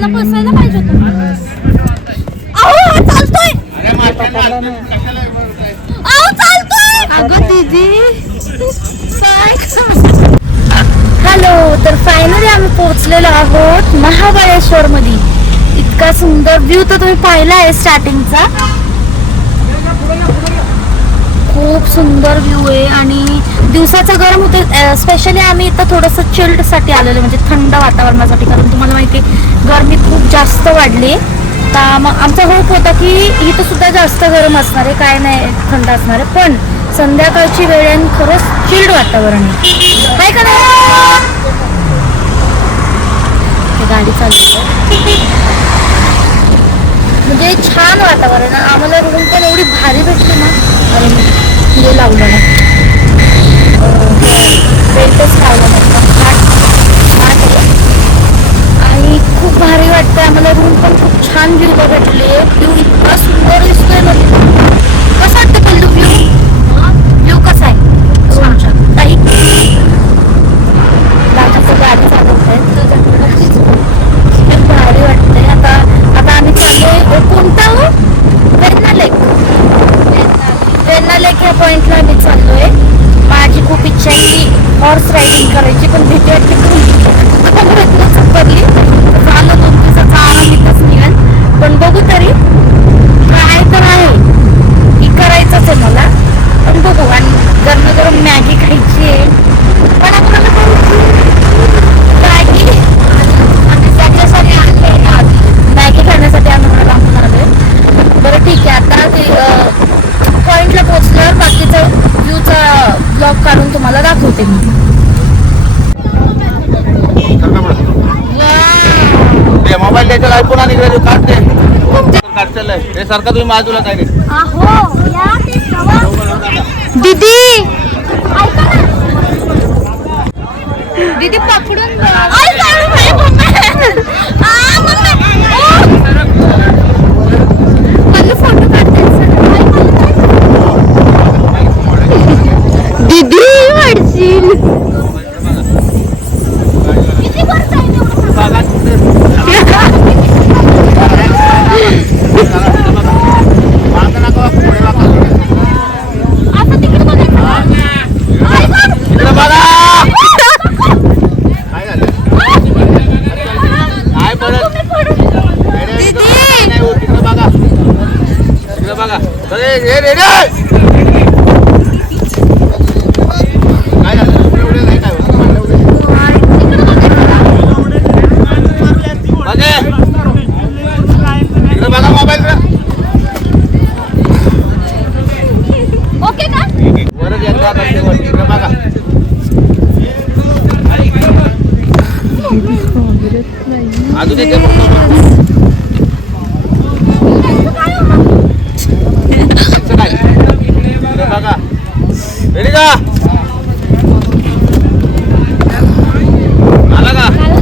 मला बसायला पाहिजे होतं. अहो चालतोय. अहो चालतोय. अगं दीदी हॅलो. तर फायनली आम्ही पोहोचलेलो आहोत महाबळेश्वर मध्ये. इतका सुंदर व्ह्यू तर तुम्ही पाहिला आहे स्टार्टिंगचा. खूप सुंदर व्ह्यू आहे आणि दिवसाचं गरम होते. स्पेशली आम्ही इथं थोडंसं चिल्ड साठी आलेलो, म्हणजे थंड वातावरणासाठी. कारण तुम्हाला माहिती आहे गरमी खूप जास्त वाढली. तर मग आमचा होप होता की इथं सुद्धा जास्त गरम असणार आहे, काय नाही थंड असणार आहे. पण संध्याकाळची वेळ आहे, खरंच चिल्ड वातावरण आहे का नाही. गाडी चालू म्हणजे छान वातावरण. आम्हाला रूम पण एवढी भारी भेटली ना. हे लावलं नाही, बेल्टच लावलं नाही आणि खूप भारी वाटतंय आम्हाला. रूम पण खूप छान व्ह्यू भेटले. व्ह्यू इतका सुंदर दिसतोय ना. कसं वाटतं पहिलं व्ह्यू कसा आहे रूमचा? काही बाजूचं गाडी चालवत आहे, खूप भारी वाटतंय. आता आम्ही चाललोय कोणता वेण्णा लेक. वेण्णा लेक या पॉइंटला आम्ही चाललोय. माझी खूप इच्छा आहे की हॉर्स रायडिंग करायची, पण भीती वाटते पडली. झालं 2 दिवसाचा आराम इथंच निघेल. पण बघू तरी ट्राय तर आहे की करायचंच आहे मला. पण बघू. आणि गरम गरम मॅगी खायची आहे. पण आपल्याला मॅगी आम्ही त्याच्यासाठी आणले ना, मॅगी खाण्यासाठी आम्ही लांबून आलोय. बरं ठीक आहे. आता ते पॉइंटला पोहोचल्यावर बाकीचा व्ह्यूचा ब्लॉग काढून तुम्हाला दाखवते मी. मोबाईल द्यायचा आयफोन आणि काढते काढचाल हे सारखं तुम्ही बाजूला काय नाही. दीदी दीदी पकडून फोटो काढते दीदी वाढशील.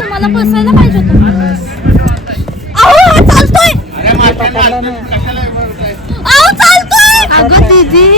तुम्हाला बसायला पाहिजे होतं. अहो चालतोय. अहो चालतोय. अगं दीदी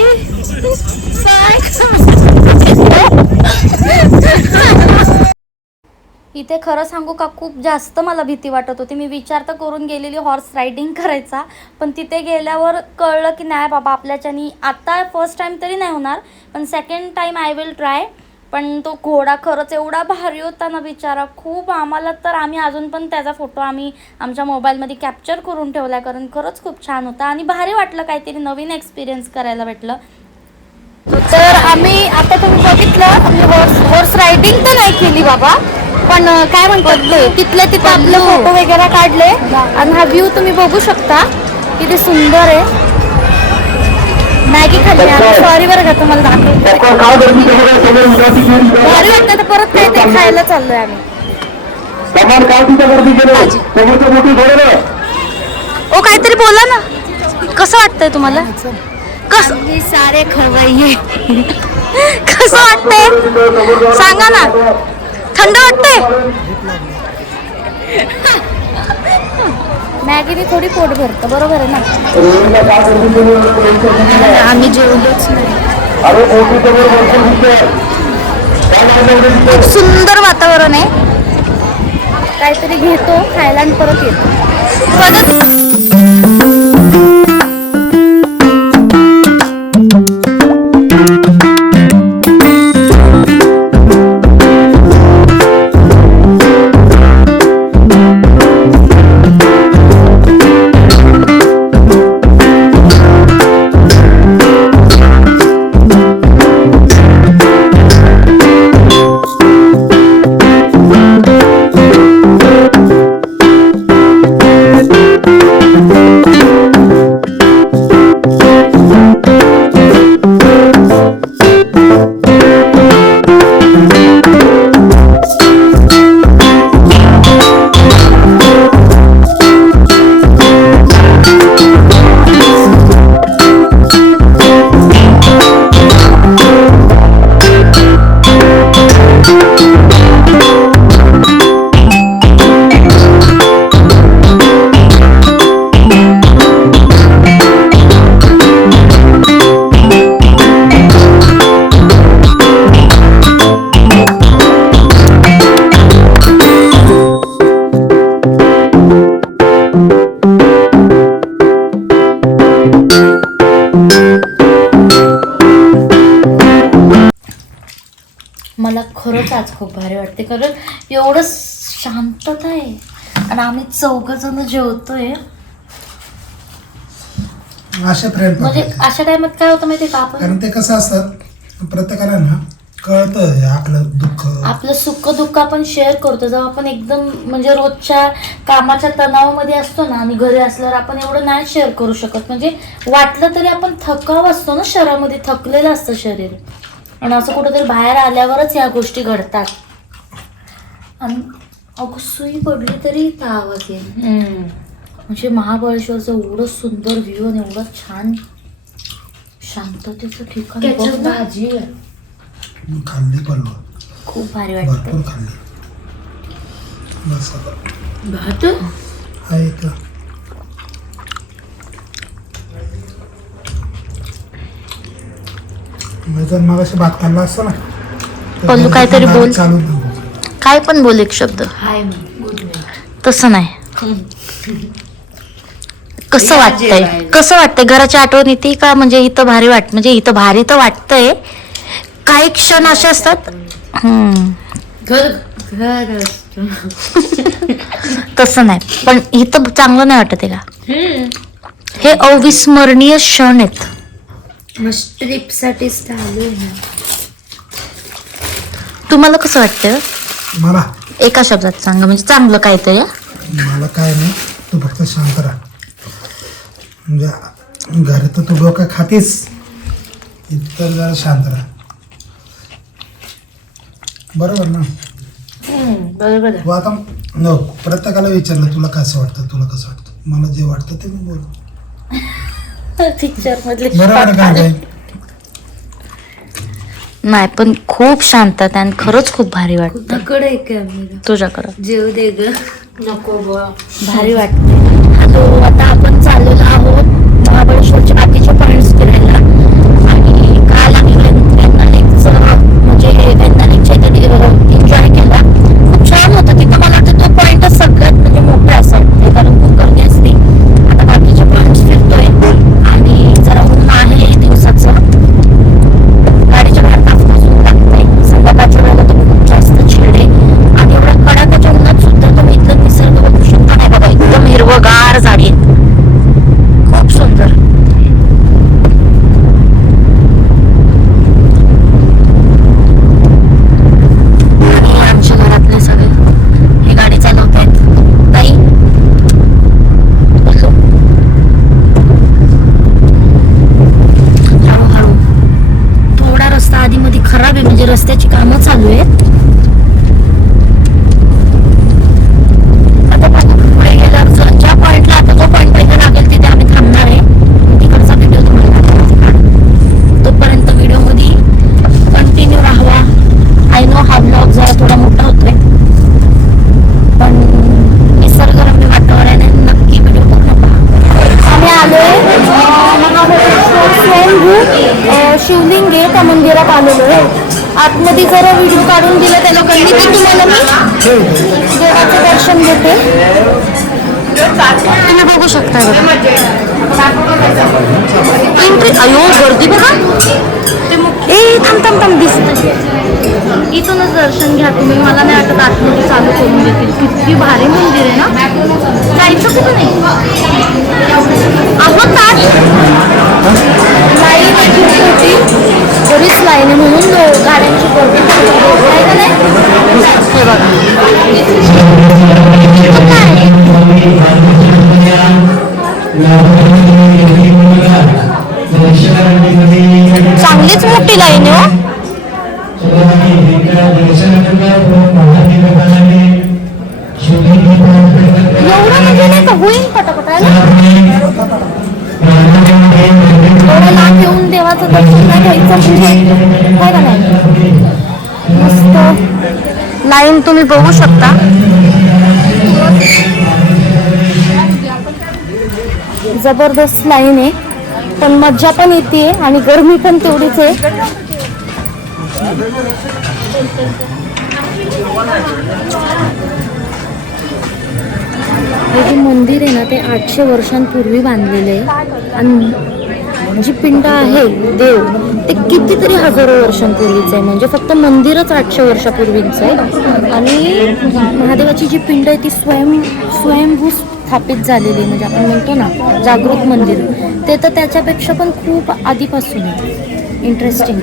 इथे खरं सांगू का खूप जास्त मला भीती वाटत होती. मी विचार तर करून गेलेली हॉर्स रायडिंग करायचा, पण तिथे गेल्यावर कळलं की नाही बाबा आपल्याच्यानी आता फर्स्ट टाइम तरी नाही होणार, पण second time I will try. पण तो घोडा खरंच एवढा भारी होता ना बिचारा. खूप आम्हाला तर आम्ही अजून पण त्याचा फोटो आम्ही आमच्या मोबाईलमध्ये कॅप्चर करून ठेवला, कारण खरंच खूप छान होता आणि भारी वाटलं. काहीतरी नवीन एक्सपिरियन्स करायला भेटलं. तर आम्ही आता तुम्ही बघितलं आम्ही हॉर्स रायडिंग तर नाही केली बाबा, पण काय म्हणतात तिथल्या तिथं आपले फोटो वगैरे काढले. आणि हा व्ह्यू तुम्ही बघू शकता किती सुंदर आहे. मॅगी खाल्ली आम्ही. सॉरी बरं का तुम्हाला दाखवते. भारी वाटतं तर परत काय ते खायला चाललोय आम्ही. ओ काहीतरी बोला ना, कसं वाटतंय तुम्हाला? कसं सारे खवय्ये कसं वाटतंय सांगा ना. थंड वाटतंय. मॅगीने थोडी पोट भरतं, बरोबर आहे ना. आम्ही जेवलोच नाही. खूप सुंदर वातावरण आहे. काहीतरी घेतो खायला आणि परत येतो. मला खरंच आज खूप भारी वाटते, कारण एवढं शांतता आहे आणि आम्ही 4 जण जेवतोय. अशा फ्रेंड म्हणजे अशा टायमात काय होतं माहितीये का, आपण कारण ते कसं असतात प्रत्येकाला ना कळतं आपलं दुःख, आपलं सुख दुःख आपण शेअर करतो. जेव्हा आपण एकदम म्हणजे रोजच्या कामाच्या तणावामध्ये असतो ना आणि घरी असल्यावर आपण एवढं नाही शेअर करू शकत. म्हणजे वाटलं तरी आपण थकाव असतो ना, शरीरामध्ये थकलेलं असतं शरीर, आणि असं कुठेतरी बाहेर आल्यावरच या गोष्टी घडतात. आणि अगं सुई पडली तरी इथं आवाज येईल. म्हणजे महाबळेश्वरचं एवढं सुंदर व्ह्यू आणि एवढं छान शांततेचं ठिकाण बघ ना. खाल्ली पण खूप भारी वाटतं. भरपूर खाल्ली. बस आता भात आहे का जर मग असे भात खाल्ला असतं ना तर पल्लू काहीतरी बोल. चालू नको. काय पण बोल एक शब्द. तसं नाही. कसं वाटतंय, कसं वाटतंय, घराची आठवण येते का? म्हणजे इथं भारी म्हणजे इथं भारी तर वाटतंय. काही क्षण असे असतात. तसं नाही, पण इथं चांगलं नाही वाटत आहे का? हे अविस्मरणीय क्षण आहेत. ट्रिप साठी चालू आहे. तुम्हाला कसं वाटतं? मला एका शब्दात सांगा, म्हणजे चांगलं काहीतरी. मला काय नाही, तू फक्त शांत राहा. म्हणजे घरी तर तू डोकं खातीस, इतर जरा शांत राहा. बरोबर ना? बरोबर तू आता न प्रत्येकाला विचारलं तुला कसं वाटतं, तुला कसं वाटतं. मला जे वाटतं ते मी बोल. पिक्चर मधले बरोबर काय नाही, पण खूप शांतता आणि खरंच खूप भारी वाटतं. तकड आहे कॅमेरा तुझ्याकडं जेव दे ग. नको भारी वाटते. हॅलो, आता आपण चाललेलो आहोत महाबळेश्वरच्या बाकीचे पॉइंट्स फिरायला. आणि काल आम्ही म्हणजे वैज्ञानिकच्या इथे एन्जॉय केला. खूप छान होतं तिथं. मला वाटतं तो पॉइंटच सगळ्यात म्हणजे मोठा असं वाटतं, कारण खूप गर्दी असते. आता बाकीचे पॉइंट्स फिरतोय आणि जरा ऊन आहे दिवसाचं. गाडीच्या बाहेर तापपासून लागतंय. संध्याकाळच्या वेळेला तर खूप जास्त चिड आहे. आणि एवढ्या कडाक्याच्या उन्हात सुद्धा तुम्ही इथलं निसर्ग बघू शकता. नाही बघा, एकदम हिरवगार झाडी आहेत. खूप सुंदर. आणि आमच्या घरातले सगळे ही गाडी चालवत आहेत. ताई बसो. हळूहळू. थोडा रस्ता आधी मध्ये खराब आहे, म्हणजे रस्त्याची कामं चालू आहेत. आता पुढे गेल्यावर ज्या पॉइंटला आता जो पॉइंट पहिला लागेल तिथे आम्ही थांबणार आहे. तिकडचा व्हिडिओ तुम्हाला तोपर्यंत व्हिडिओमध्ये कंटिन्यू राहावा. आय नो हा ब्लॉग जरा थोडा मोठा होतोय, पण निसर्गरम्य वातावरण नक्की व्हिडिओ पूर्ण पहा. आम्ही आलोय महाबळेश्वर शिवलिंग आहे, त्या मंदिरात आलेलो आहे. आतमध्ये जरा व्हिडिओ काढून दिला त्या लोकांनी की तुम्हाला मी देवाचं दर्शन घेते. तुम्ही बघू शकता बघा. अयो गर्दी बघा. ए थांब दिसत. इथूनच दर्शन घ्या तुम्ही. मला नाही वाटत आतमध्ये चालू करून देतील. किती भारी मंदिर आहे ना. जायचं कुठं नाही. अगं ताट लाईन आहे खूप मोठी. बरीच लाईन आहे म्हणून गाड्यांची गर्दी आहे का नाही. हे बघा इथं काय चांगलीच मोठी लाईन आहे हो. एवढं म्हणजे नाही का होईल पटापटा. एवढं लांब येऊन देवाचं दर्शन नाही घ्यायचं म्हणजे काय का नाही. मस्त लाईन तुम्ही बघू शकता. जबरदस्त लाईन आहे पण मज्जा पण येते आणि गरमी पण तेवढीच आहे. हे जे मंदिर आहे ना ते 800 वर्षांपूर्वी बांधलेले आहे आणि जी पिंड आहे देव ते कितीतरी हजारो वर्षांपूर्वीचं आहे. म्हणजे फक्त मंदिरच 800 वर्षापूर्वीचं आहे आणि महादेवाची जी पिंड आहे ती स्वयंभू स्थापित झालेली. म्हणजे आपण म्हणतो ना जागृत मंदिर ते तर त्याच्यापेक्षा पण खूप आधीपासून आहे. इंटरेस्टिंग.